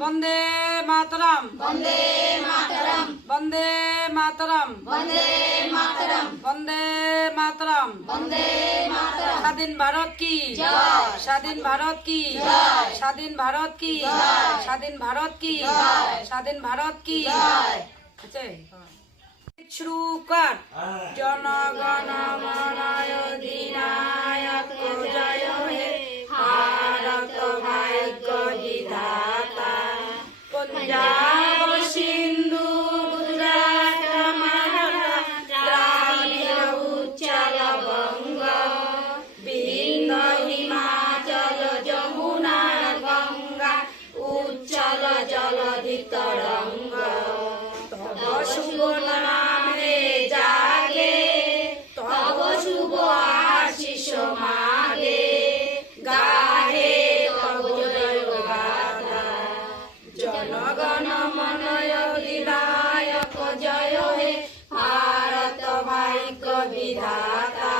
वंदे मातरम वंदे मातरम वंदे मातरम वंदे मातरम वंदे मातरम वंदे मातरम स्वाधीन भारत की जय। स्वाधीन भारत की जय। स्वाधीन भारत की जय। स्वाधीन भारत की जय। स्वाधीन भारत की जय। আছে শুরু কর জনগণ মন অধিনায়ক জয় হে ভারত ভাগ্য বিধাতা পঞ্জাব সিন্ধু গুজরাট মারাঠা দ্রাবিড় উচ্চল বঙ্গ বিন্দ হিমাচল যমুনা গঙ্গা উচ্চল জলধি তরঙ্গ তব শুভ নামে জাগে তব শুভ আশিস মাগে গাহে তব জয় গাথা জনগণ মন অধিনায়ক জয় হে ভারত ভাগ্য বিধাতা